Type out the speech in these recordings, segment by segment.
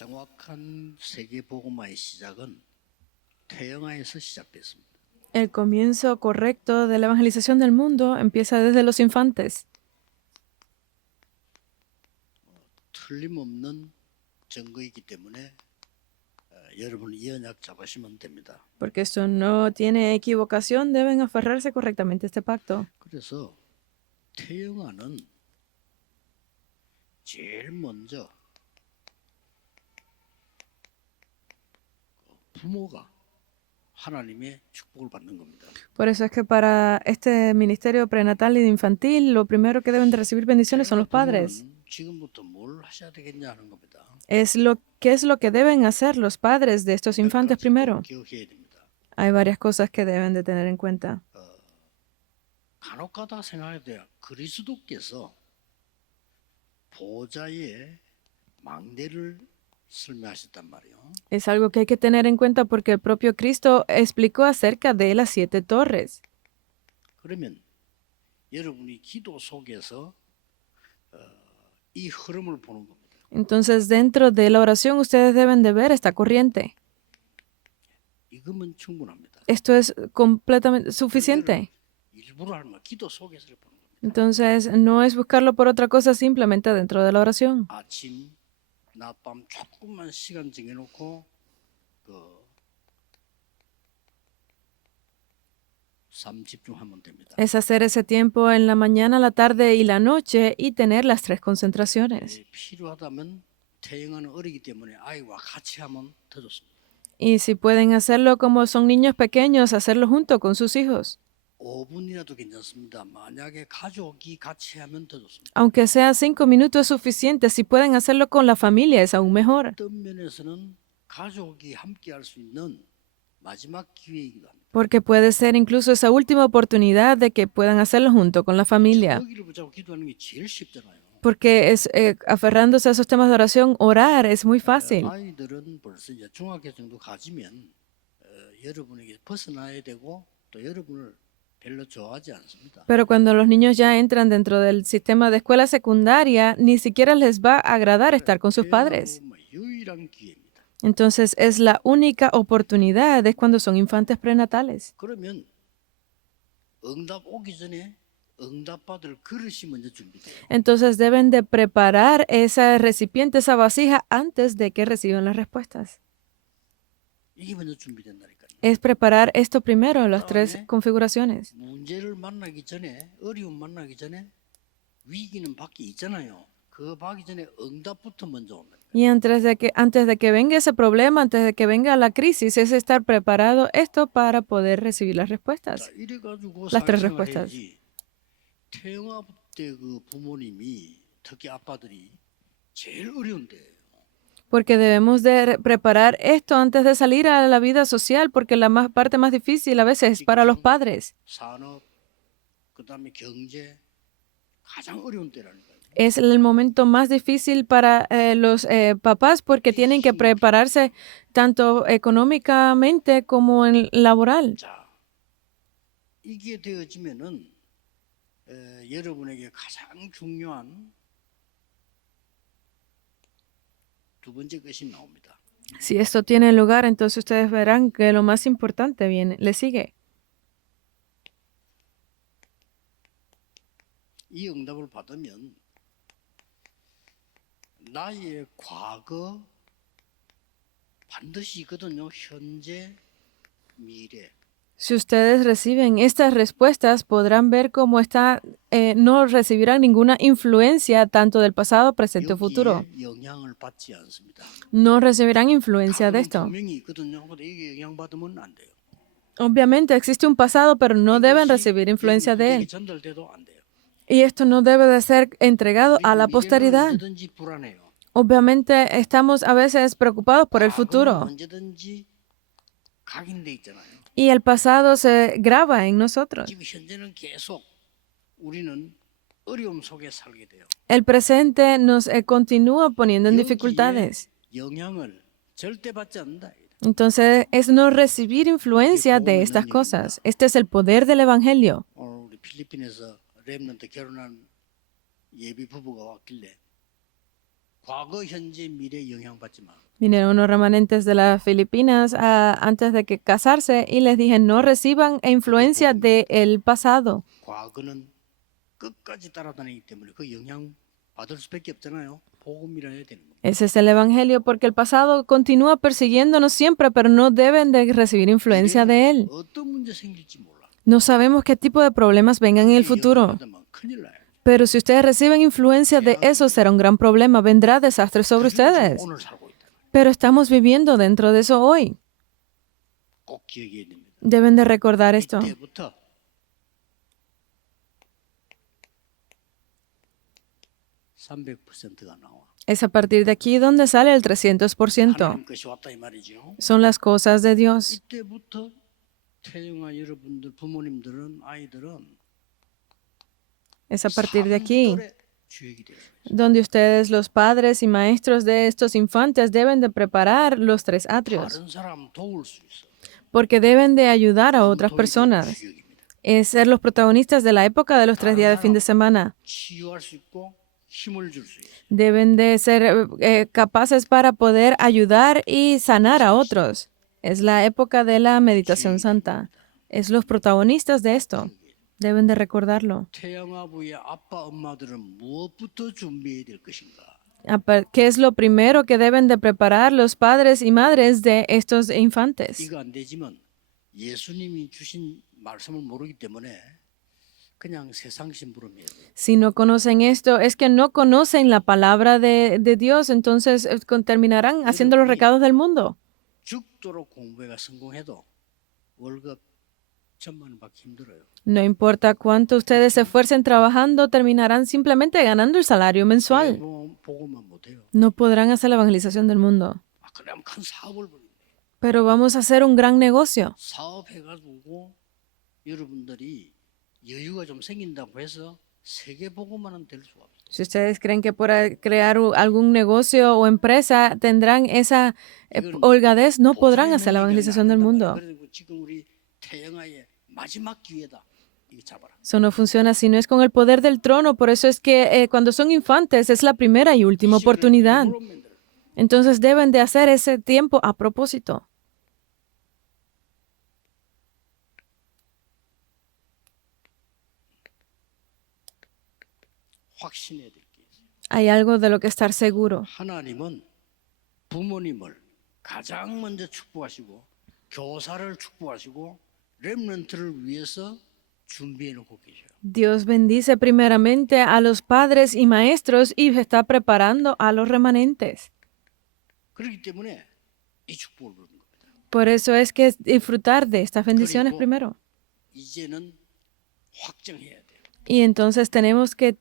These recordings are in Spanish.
정확한 세계 복음화의 시작은 태영아에서 시작됐습니다. El comienzo correcto de la evangelización del mundo empieza desde los infantes. 틀림없는 증거이기 때문에 여러분 이 언약 잡으시면 됩니다. Porque esto no tiene equivocación, deben aferrarse correctamente a este pacto. 그래서 태영아는 제일 먼저 부모가 하나님의 축복을 받는 겁니다. Por eso es que para este ministerio prenatal y infantil, lo primero que deben de recibir bendiciones son los padres. 부모는 지금부터 뭘 하셔야 되겠냐 하는 겁니다. ¿Qué es lo que deben hacer los padres de estos infantes 몇 가지 꼭 primero? 기억해야 됩니다. Hay varias cosas que deben de tener en cuenta. 간혹가다 생각해야 돼요. 그리스도께서 보좌의 망대를 설명하셨단 말이에요. Es algo que hay que tener en cuenta porque el propio Cristo explicó acerca de las 7 torres. 그러면 여러분이 기도 속에서 이 흐름을 보는 겁니다. Entonces, dentro de la oración, ustedes deben de ver esta corriente. 이거면 충분합니다. Esto es completamente suficiente. 일부러 하는 거 기도 속에서 보는 겁니다. Entonces, no es buscarlo por otra cosa, simplemente dentro de la oración. 아침, 낮밤 조금만 시간 정해놓고 삶 집중하면 됩니다. Es hacer ese tiempo en la mañana, la tarde y la noche y tener las 3 concentraciones. 필요하다면 태영아는 어리기 때문에 아이와 같이 하면 더 좋습니다. Y si pueden hacerlo como son niños pequeños, hacerlo junto con sus hijos. 5분이라도 괜찮습니다. 만약에 가족이 같이 하면 더 좋습니다. Aunque sea 5 minutos es suficiente, si pueden hacerlo con la familia es aún mejor. 어떤 면에서는 가족이 함께 할 수 있는 마지막 기회이기도 합니다. Porque puede ser incluso esa última oportunidad de que puedan hacerlo junto con la familia. 거기를 붙잡고 기도하는 게 제일 쉽잖아요. Porque aferrándose a esos temas de oración, orar es muy fácil. 아이들은 벌써 이제 중학교 정도 가지면 여러분에게 벗어나야 되고 또 여러분을 별로 좋아하지 않습니다. Pero cuando los niños ya entran dentro del sistema de escuela secundaria, ni siquiera les va a agradar estar con sus padres. 유일한 기회입니다. Entonces es la única oportunidad, es cuando son infantes prenatales. 그러면 응답 오기 전에 응답받을 그릇이 먼저 준비돼요. Entonces deben de preparar ese recipiente, esa vasija, antes de que reciban las respuestas. 이게 먼저 준비된다니까요. Es preparar esto primero, las 3 configuraciones. 문제를 만나기 전에 어려움 만나기 전에 위기는 밖에 있잖아요. 그거 받기 전에 응답부터 먼저 옵니다. Y antes de que venga ese problema, antes de que venga la crisis, es estar preparado esto para poder recibir las respuestas. 자, 이래가지고 Las 3 사회생활 respuestas. 해야지. 태영아 때 그 부모님이 특히 아빠들이 제일 어려운데 Porque debemos de preparar esto antes de salir a la vida social, porque la parte más difícil a veces es para los padres. 산업 그다음에 경제 가장 어려운 때라니까요. Es el momento más difícil para los papás porque tienen que prepararse tanto económicamente como en laboral. 자, 이게 되어지면은 여러분에게 가장 중요한 두 번째 것이 나옵니다. Si esto tiene lugar, entonces ustedes verán que lo más importante viene, le sigue. 이 응답을 받으면 나의 과거 반드시 있거든요. 현재, 미래. Si ustedes reciben estas respuestas, podrán ver cómo no recibirán ninguna influencia tanto del pasado, presente o futuro. 여기에 영향을 받지 않습니다. No recibirán influencia de esto. 분명히 있거든요. 근데 이게 영향 받으면 안 돼요. Obviamente existe un pasado, pero no deben recibir influencia de él. 전달돼도 안 돼요. Y esto no debe de ser entregado a la posteridad. 언제든지 불안해요. Obviamente estamos a veces preocupados por el futuro. 언제든지 각인돼 있잖아요. Y el pasado se graba en nosotros. 지금 현재는 계속 우리는 어려움 속에 살게 돼요. El presente nos continúa poniendo en dificultades. 영향을 절대 받지 않는다. Entonces es no recibir influencia de estas cosas. Este es el poder del Evangelio. 오늘 우리 필리핀에서 렘넌트 결혼한 예비 부부가 왔길래 과거, 현재, 미래 영향받지 마. Vinieron unos remanentes de las Filipinas antes de que casarse y les dije, no reciban influencia del pasado. 과거는 끝까지 따라다니기 때문에 그 영향 받을 수밖에 없잖아요. 복음이라 해야 되는 거예요. Ese es el Evangelio, porque el pasado continúa persiguiéndonos siempre, pero no deben de recibir influencia de él. 어떤 문제 생길지 몰라. No sabemos qué tipo de problemas vengan en el futuro. 영향받으면 큰일 나요. Pero si ustedes reciben influencia de eso, será un gran problema. Vendrá desastre sobre 그래서 ustedes. 오늘 살고 있다. Pero estamos viviendo dentro de eso hoy. 꼭 기억해야 됩니다. Deben de recordar esto. 이때부터 300%가 나와. Es a partir de aquí donde sale el 300%. 하나님 것이 왔다 이 말이죠. Son las cosas de Dios. 이때부터 태영아 여러분들 부모님들은 아이들은 Es a partir de aquí 삼돌의 주역이 되는 거예요. donde ustedes, los padres y maestros de estos infantes, deben de preparar los 3 atrios, 다른 사람 도울 수 있어. porque deben de ayudar a otras 도움이 되는 personas. 주역입니다. Es ser los protagonistas de la época de los 3 días de fin de semana. 치유할 수 있고 힘을 줄 수 있어. Deben de ser capaces para poder ayudar y sanar a otros. Es la época de la meditación santa. Es los protagonistas de esto. Deben de recordarlo. 태영아부의 아빠 엄마들은 무엇부터 준비해야 될 것인가? ¿Qué es lo primero que deben de preparar los padres y madres de estos infantes? 이거 안 되지만 예수님이 주신 말씀을 모르기 때문에 그냥 세상 심부름해야 돼. Si no conocen esto, es que no conocen la palabra de Dios, entonces terminarán haciendo los recados del mundo. 죽도록 공부해가 성공해도 월급 1,000만 원 받기 힘들어요. No importa cuánto ustedes se esfuercen trabajando, terminarán simplemente ganando el salario mensual. 보고만 못해요. No podrán hacer la evangelización del mundo. 그럼 큰 사업을 벌인대. Pero vamos a hacer un gran negocio. 사업해가지고 여러분들이 여유가 좀 생긴다고 해서 세계 보고만은 될 수가 없어요. Si ustedes creen que por crear algún negocio o empresa tendrán esa holgadez, no podrán hacer la evangelización del mundo. 그리고 지금 우리 태영아의 마지막 기회다. 이거 잡아라. Eso no funciona si no es con el poder del trono. Por eso es que cuando son infantes es la primera y última oportunidad. Entonces deben de hacer ese tiempo a propósito. 확신해야 될 게 있어요. Hay algo de lo que estar seguro. 하나님은 부모님을 가장 먼저 축복하시고 교사를 축복하시고 렘넌트를 위해서 준비해 놓고 계셔요. Dios bendice primeramente a los padres y maestros y está preparando a los remanentes. 그렇기 때문에 이 축복을 받는 겁니다. Por eso es que disfrutar de estas bendiciones 그리고 primero. 이제는 확정해야 돼요. Y entonces tenemos que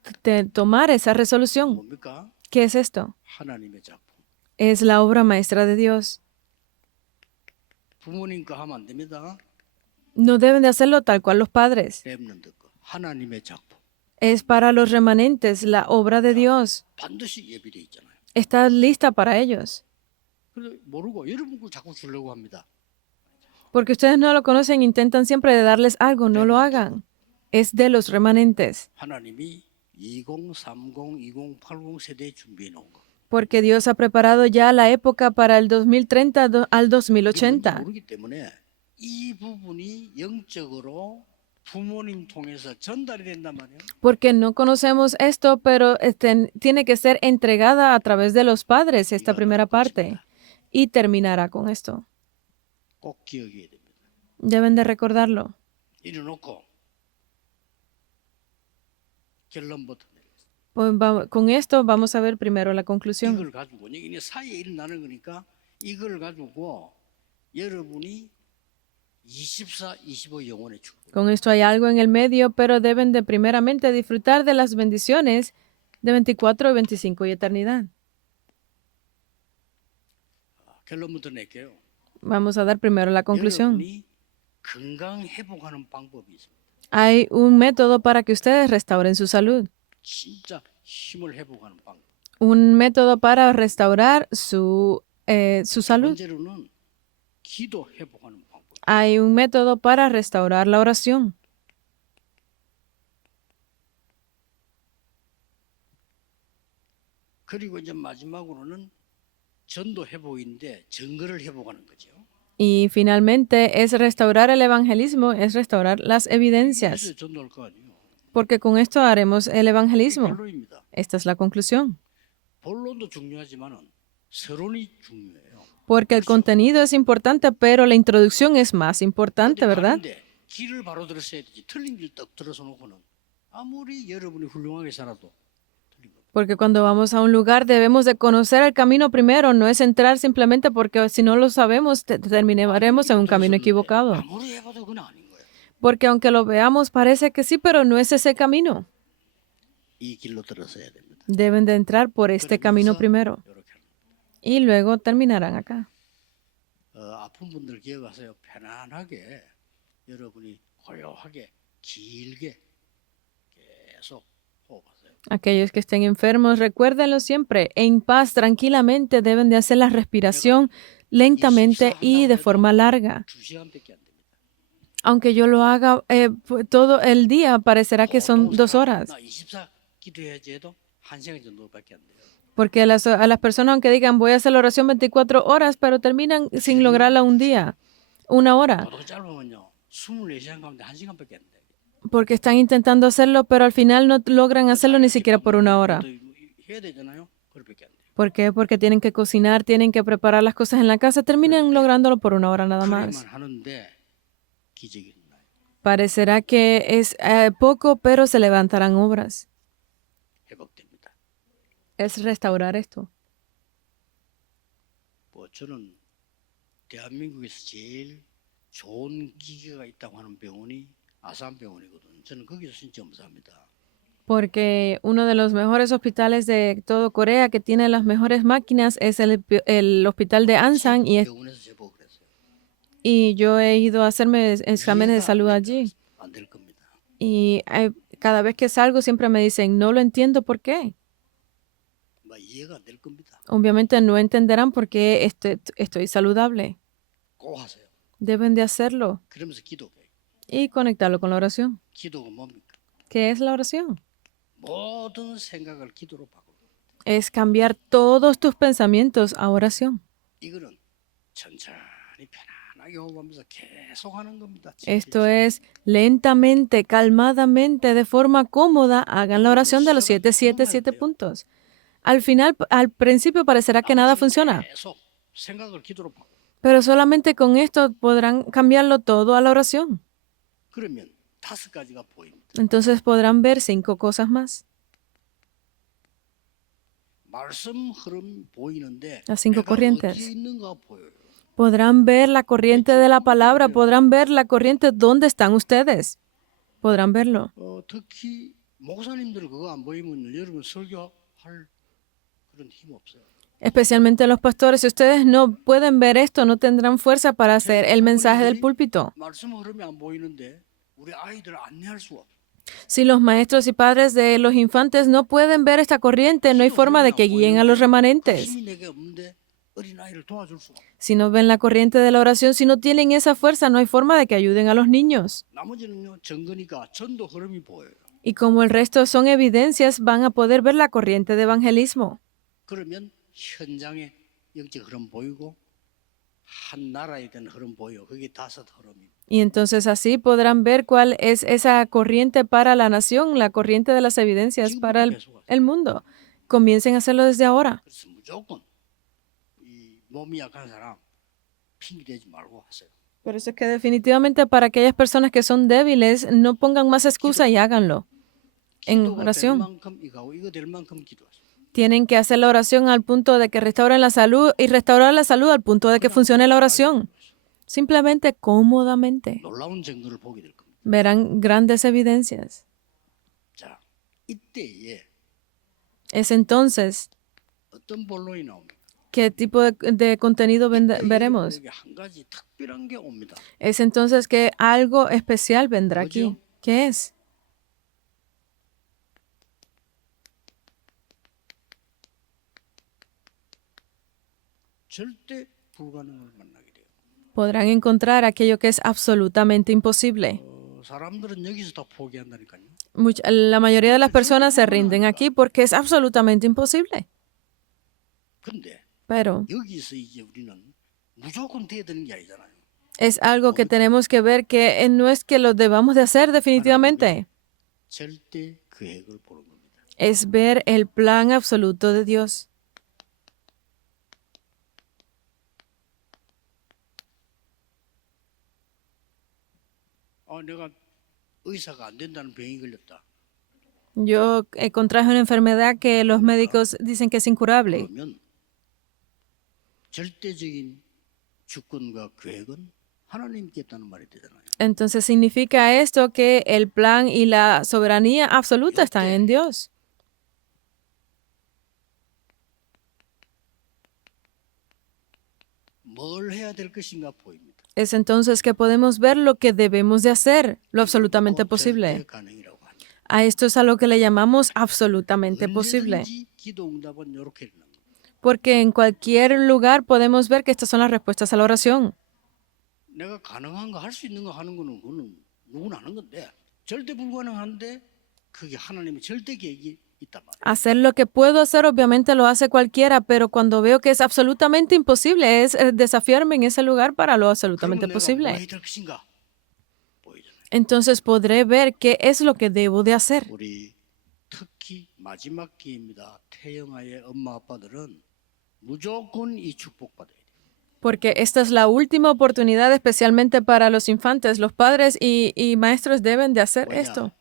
tomar esa resolución. 뭡니까? ¿Qué es esto? 하나님의 작품. Es la obra maestra de Dios. 부모님 거 하면 안 됩니다. No deben de hacerlo tal cual los padres. 렘넌트 거. 하나님의 작품. Es para los remanentes, la obra de Dios. 반드시 예비돼 있잖아요. Está lista para ellos. 그래서 모르고 여러분 걸 자꾸 주려고 합니다. Porque ustedes no lo conocen, intentan siempre de darles algo, no lo hagan. Es de los remanentes. 하나님이 2030, 2080 세대에 준비해 놓은 거. Porque Dios ha preparado ya la época para el 2030 al 이게 뭔지 2080. 모르기 때문에 이 부분이 영적으로 부모님 통해서 전달이 된단 말이에요. Porque no conocemos esto, pero tiene que ser entregada a través de los padres esta primera parte. Y terminará con esto. 꼭 기억해야 됩니다. Deben de recordarlo. 이래놓고 결론부터 내리겠습니다. Pues con esto vamos a ver primero la conclusión. 이걸 가지고 이게 사이에 일어나는 거니까 이걸 가지고 여러분이 24, 25 영혼의 축복. Con esto hay algo en el medio, pero deben de primeramente disfrutar de las bendiciones de 24, 25 y eternidad. 결론부터 낼게요. Vamos a dar primero la conclusión. 여러분이 건강 회복하는 방법이 있습니다. Hay un método para que ustedes restauren su salud. 진짜 힘을 회복하는 방법. Un método para restaurar su salud. 번째로는 기도 회복하는 방법. Hay un método para restaurar la oración. 그리고 이제 마지막으로는 전도 회복인데 증거를 회복하는 거죠. Y finalmente es restaurar el evangelismo, es restaurar las 이래서 evidencias, 전도할 거 아니에요. porque con esto haremos el 이게 evangelismo. 결론입니다. Esta es la conclusión. 본론도 중요하지만은 서론이 중요해요. Porque el contenido es importante, pero la introducción es más importante, ¿verdad? 가는데 길을 바로 들었어야 되지. 틀린 길 딱 들어서 놓고는 아무리 여러분이 훌륭하게 살아도 틀린 거. Porque cuando vamos a un lugar debemos de conocer el camino primero, no es entrar simplemente porque si no lo sabemos terminaremos en un camino equivocado. 아무리 해봐도 그건 아닌 거예요. Porque aunque lo veamos parece que sí, pero no es ese camino. 이 길로 들어서야 됩니다. Deben de entrar por este camino primero 이렇게 하는 거예요. y luego terminarán acá. 아픈 분들 기억하세요. 편안하게 여러분이 고요하게 길게 계속 호흡하세요. Aquellos que estén enfermos, recuérdenlo siempre, en paz, tranquilamente deben de hacer la respiración lentamente y de forma larga. 2시간밖에 안 됩니다. Aunque yo lo haga todo el día, parecerá que son 2 horas. 나 24 기도해야지 해도 1시간 정도밖에 안 돼요. Porque a las personas, aunque digan voy a hacer la oración 24 horas, pero terminan sin lograrla un día, 1 hora. 더 짧으면요. 24시간 가운데 1시간밖에 안 돼요. Porque están intentando hacerlo, pero al final no logran hacerlo ni siquiera por 1 hora. 해야 되잖아요. 그렇게밖에 안 돼요. ¿Por qué? Porque tienen que cocinar, tienen que preparar las cosas en la casa, terminan lográndolo por 1 hora nada más. 그래만 하는데 기적이 일어나요. Parecerá que es poco, pero se levantarán obras. 회복됩니다. Es restaurar esto. 뭐 저는 대한민국에서 제일 좋은 기계가 있다고 하는 병원이 아산병원이거든요. 저는 거기서 진짜 감사합니다. Porque uno de los mejores hospitales de todo Corea que tiene las mejores máquinas es el hospital de Ansan 병원에서 제보를 했어요. y yo he ido a hacerme exámenes de salud allí. 안될 겁니다. Y cada vez que salgo siempre me dicen, no lo entiendo por qué. 막 이해가 안 될 겁니다. Obviamente no entenderán por qué estoy saludable. 꼭 하세요. Deben de hacerlo 그러면서 기도해요. y conectarlo con la oración. 기도가 뭡니까? ¿Qué es la oración? 모든 생각을 기도로 바꾸는 거예요. Es cambiar todos tus pensamientos a oración. 이거는 천천히 편안하게 호흡하면서 계속 하는 겁니다. Esto es lentamente, calmadamente, de forma cómoda, hagan la oración de los 7 puntos. Al final, al principio parecerá que nada funciona, 계속 생각을 기도로 바꿔. pero solamente con esto podrán cambiarlo todo a la oración. 그러면 5가지가 보입니다. Entonces podrán ver 5 cosas más. 말씀 흐름 보이는데 Las 5 내가 corrientes. 어디에 있는가 보여요. Podrán ver la corriente de la palabra, podrán ver la corriente donde están ustedes. Podrán verlo. 특히 목사님들 그거 안 보이면 여러분 설교할 그런 힘 없어요. Especialmente los pastores, si ustedes no pueden ver esto, no tendrán fuerza para hacer el mensaje del púlpito. 말씀 흐름이 안 보이는데 우리 아이들 안내할 수가 없어요. Si los maestros y padres de los infantes no pueden ver esta corriente, no hay forma de que guíen a los remanentes. 힘이 내게 없는데 어린 아이를 도와줄 수가 없어요. Si no ven la corriente de la oración, si no tienen esa fuerza, no hay forma de que ayuden a los niños. 나머지는요 증거니까 전도 흐름이 보여요. Y como el resto son evidencias, van a poder ver la corriente de evangelismo. 그러면 현장에 영적 흐름 보이고 한 나라에 대한 흐름 보여. 그게 5 흐름입니다. Y entonces así podrán ver cuál es esa corriente para la nación, la corriente de las evidencias para el mundo. Comiencen a hacerlo desde ahora. 그래서 무조건 이 몸이 약한 사람 핑계 대지 말고 하세요. Por eso es que definitivamente para aquellas personas que son débiles, no pongan más excusa y háganlo en 기도가 될 oración. 만큼 이거 될 만큼 기도하세요. Tienen que hacer la oración al punto de que restauren la salud y restaurar la salud al punto de que funcione la oración. Simplemente cómodamente. 놀라운 증거를 보게 될 겁니다. Verán grandes evidencias. 자, 이때에 Es entonces 어떤 본론이 나옵니까? qué tipo de contenido veremos. 여기 한 가지 특별한 게 옵니다. Es entonces que algo especial vendrá aquí. ¿Qué es? 절대 불가능을 만나게 돼요. Podrán encontrar aquello que es absolutamente imposible. 사람들은 여기서 다 포기한다니까요. La mayoría de las personas se rinden aquí porque es absolutamente imposible. 근데 Pero 여기서 이제 우리는 무조건 돼야 되는 게 아니잖아요. es algo que tenemos que ver que no es que lo debamos de hacer definitivamente. 절대 계획을 보는 겁니다. Es ver el plan absoluto de Dios. 내가 의사가 안 된다는 병이 걸렸다. Yo contraje una enfermedad que los médicos dicen que es incurable. 그러면 절대적인 주권과 계획은 하나님께 있다는 말이 되잖아요. Entonces significa esto que el plan y la soberanía absoluta están en Dios. 뭘 해야 될 것인가 보입니다. Es entonces que podemos ver lo que debemos de hacer, lo absolutamente posible. 절대 가능이라고 합니다. A esto es a lo que le llamamos absolutamente posible. 언제든지 기도 응답은 이렇게 되는 겁니다. Porque en cualquier lugar podemos ver que estas son las respuestas a la oración. 내가 가능한 거 할 수 있는 거 하는 거는 그거는 누구나 하는 건데 절대 불가능한데 그게 하나님의 절대 계획이 있단 말이에요. Hacer lo que puedo hacer obviamente lo hace cualquiera, pero cuando veo que es absolutamente imposible, es desafiarme en ese lugar para lo absolutamente 그러면 내가 뭐 posible. 해야 될 것인가 보이잖아요. Entonces podré ver qué es lo que debo de hacer. 우리 특히 마지막 기회입니다. 태영아의 엄마 아빠들은 무조건 이 축복받아야 돼요. Porque esta es la última oportunidad especialmente para los infantes. Los padres y maestros deben de hacer 왜냐? esto.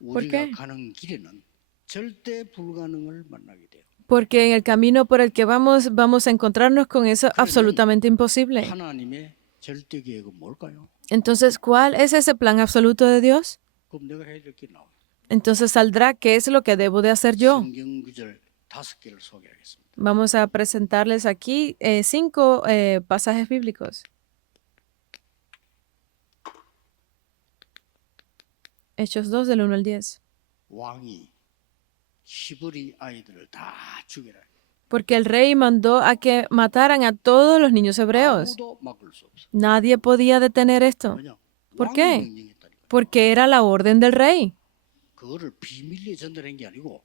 우리가 qué? 가는 길에는 절대 불가능을 만나게 돼요. Porque en el camino por el que vamos a encontrarnos con eso absolutamente imposible. 하나님의 절대 계획은 뭘까요? Entonces, ¿cuál es ese plan absoluto de Dios? 그럼 내가 해야 될 게 나와요. Entonces saldrá qué es lo que debo de hacer yo. 성경 구절 5개를 소개하겠습니다. Vamos a presentarles aquí 5 pasajes bíblicos. Hechos 2 del 1 al 10. 왕이 히브리 아이들을 다 죽여라. Porque el rey mandó a que mataran a todos los niños hebreos. 아무도 막을 수 없어. Nadie podía detener esto. 왜냐? ¿Por 왕이 qué? 명령했다니까. Porque era la orden del rey. 그거를 비밀리에 전달한 게 아니고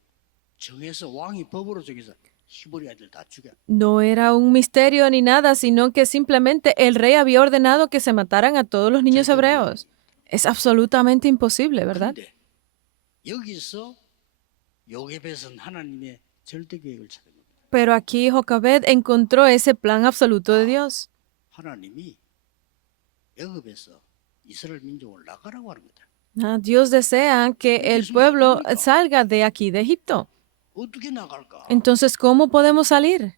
정해서 왕이 법으로 정해서 히브리 아이들 다 죽여. No era un misterio ni nada, sino que simplemente el rey había ordenado que se mataran a todos los niños hebreos. Es absolutamente imposible, ¿verdad? 근데 여기서 요게벳은 하나님의 절대 계획을 찾은 겁니다. Pero aquí Jocabed encontró ese plan absoluto de Dios. 하나님이 애굽에서 이스라엘 민족을 나가라고 하는 거다. Dios desea que el pueblo salga de aquí, de Egipto. 어떻게 나갈까? Entonces, ¿cómo podemos salir?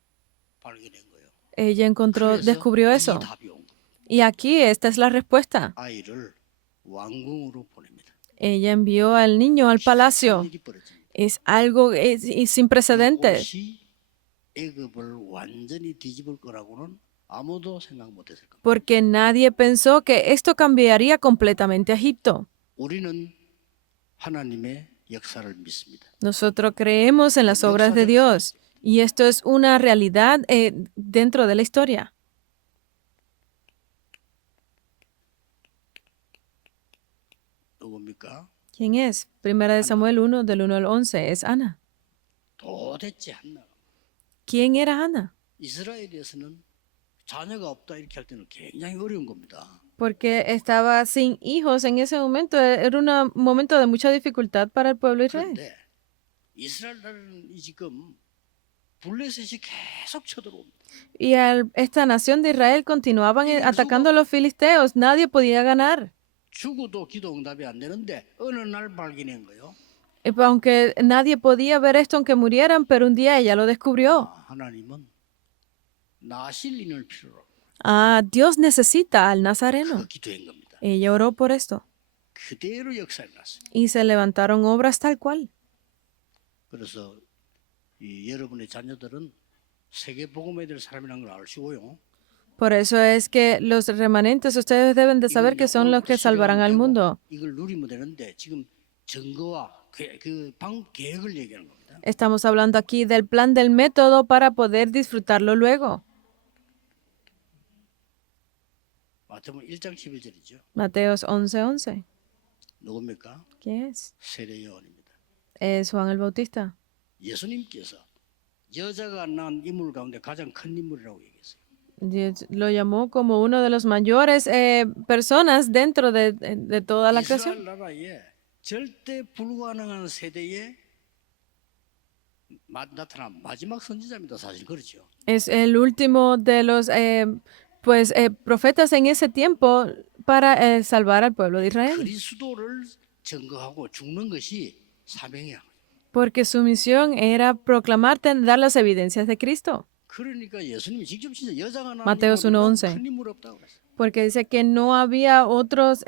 발견한 거예요. Ella 그래서 descubrió eso. 이 답이 온 거예요. Y aquí esta es la respuesta. 아이를 왕궁으로 보냅니다. Ella envió al niño al palacio. 일이 벌어집니다. Es algo sin precedentes. 이것이 애굽을 완전히 뒤집을 거라고는 아무도 생각 못했을 겁니다. Porque nadie pensó que esto cambiaría completamente a Egipto. 우리는 하나님의 역사를 믿습니다. Nosotros creemos en las obras de Dios y esto es una realidad dentro de la historia. 누굽니까? ¿Quién es? Primera de Samuel 1, del 1 al 11, es Ana. 도대체 한나. ¿Quién era Ana? 이스라엘에서는 자녀가 없다 이렇게 할 때는 굉장히 어려운 겁니다. Porque estaba sin hijos en ese momento. Era un momento de mucha dificultad para el pueblo de Israel. 그런데 이스라엘 나라는 지금 블레셋이 계속 쳐들어옵니다. Y esta nación de Israel continuaban atacando a los filisteos. Nadie podía ganar. 죽어도 기도 응답이 안 되는데 어느 날 발견한 거예요. Aunque nadie podía ver esto aunque murieran, pero un día ella lo descubrió. 하나님은 나실인을 필요로 Dios necesita al Nazareno. 그 기도한 겁니다. Ella oró por esto. 그대로 역사를 났어요. Y se levantaron obras tal cual. 그래서 여러분의 자녀들은 세계 복음에 될 사람이라는 걸 아시고요. Por eso es que los remanentes, ustedes deben de saber que son los que salvarán al mundo. 이걸 누리면 되는데 지금 증거와 그 계획을 얘기하는 겁니다. Estamos hablando aquí del plan del método para poder disfrutarlo luego. 마태복음 1장 11절이죠. Mateos 11:11. 누굽니까? ¿Quién es? 세례 요한입니다. Es Juan el Bautista. 예수님께서 여자가 낳은 인물 가운데 가장 큰 인물이라고 얘기했어요. Dios lo llamó como uno de los mayores personas dentro de toda la creación. 이스라엘 나라에 절대 불가능한 세대에 나타난 마지막 선지자입니다. 사실 그렇죠. Es el último de los profetas en ese tiempo para salvar al pueblo de Israel. 그리스도를 증거하고 죽는 것이 사명이야. Porque su misión era proclamar, dar las evidencias de Cristo. 그러니까 예수님이 직접 진짜 여자가 낳은 Mateos 인물보다 1:11. 큰 인물 없다고 그랬어요. Porque dice que no había otros,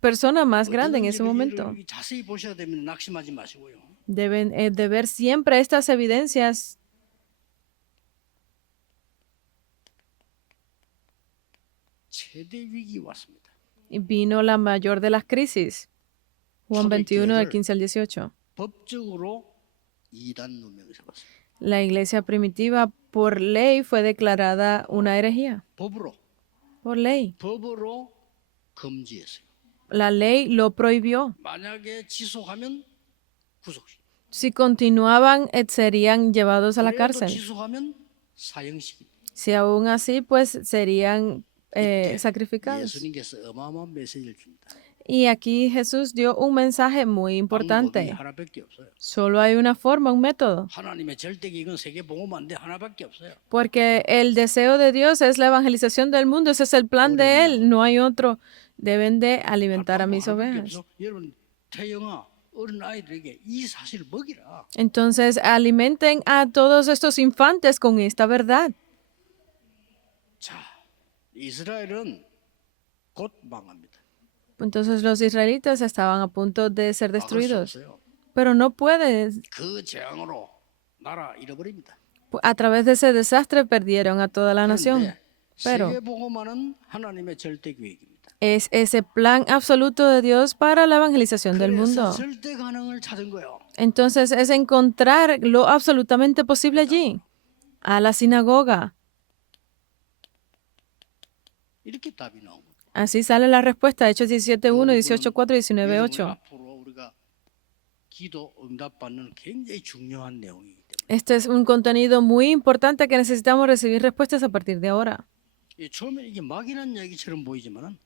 persona más grande en ese momento. 여기 자세히 보셔야 되면 낙심하지 마시고요. Deben de ver siempre estas evidencias. 최대 위기 왔습니다. Y vino la mayor de las crisis. Juan 21, del 15 al 18. 법적으로 이단 누명을 잡았어요. La iglesia primitiva, por ley, fue declarada una herejía. 법으로 Por ley. 법으로 금지했어요. La ley lo prohibió. 만약에 지속하면 구속시. Si continuaban, serían llevados a la 그래도 cárcel. 지속하면 사형시킵니다. Si aún así, pues serían 이때 sacrificados. 예수님께서 어마어마한 메시지를 줍니다. Y aquí Jesús dio un mensaje muy 방법이 importante. 하나밖에 없어요. Solo hay una forma, un método. 하나님의 절대기익은 세계 복음화인데 하나밖에 없어요. Porque el deseo de Dios es la evangelización del mundo. Ese es el plan de Él. No hay otro. Deben de alimentar a mis 하나밖에 ovejas. 없어. 여러분 태영아 어린 아이들에게 이 사실을 먹이라. Entonces alimenten a todos estos infantes con esta verdad. 자, 이스라엘은 곧 망합니다. Entonces los israelitas estaban a punto de ser 막을 수 destruidos. 없어요. Pero no pueden. 그 재앙으로 나라 잃어버립니다. A través de ese desastre perdieron a toda la nación. 그런데 Pero 세계 복음화는 하나님의 절대 계획입니다. es ese plan absoluto de Dios para la evangelización del 그래서 mundo. 절대 가능을 찾은 거예요. Entonces es encontrar lo absolutamente posible allí, a la sinagoga. 이렇게 답이 나옵니다. Así sale la respuesta, Hechos 17:1, 18:4, 19:8. 앞으로 우리가 기도 응답받는 굉장히 중요한 내용이기 때문에 Este es un contenido muy importante que necesitamos recibir respuestas a partir de ahora. 처음에 이게 막연한 얘기처럼 보이지만은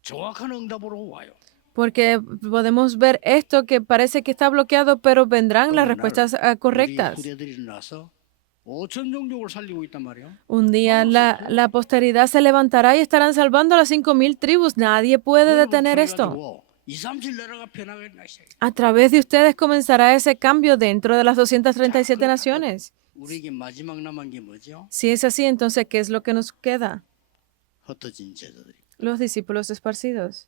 정확한 응답으로 와요. Porque podemos ver esto que parece que está bloqueado, pero vendrán las respuestas 우리 correctas. 후대들이 일어나서 5천 종족을 살리고 있단 말이에요. Un día la posteridad se levantará y estarán salvando a las 5,000 tribus. Nadie puede detener esto. 2, 3 나라가 변하겠나 시작. A través de ustedes comenzará ese cambio dentro de las 237 naciones. 우리에게 마지막 남은 게 뭐죠? Si es así, entonces, ¿qué es lo que nos queda? 흩어진 제자들이. Los discípulos esparcidos.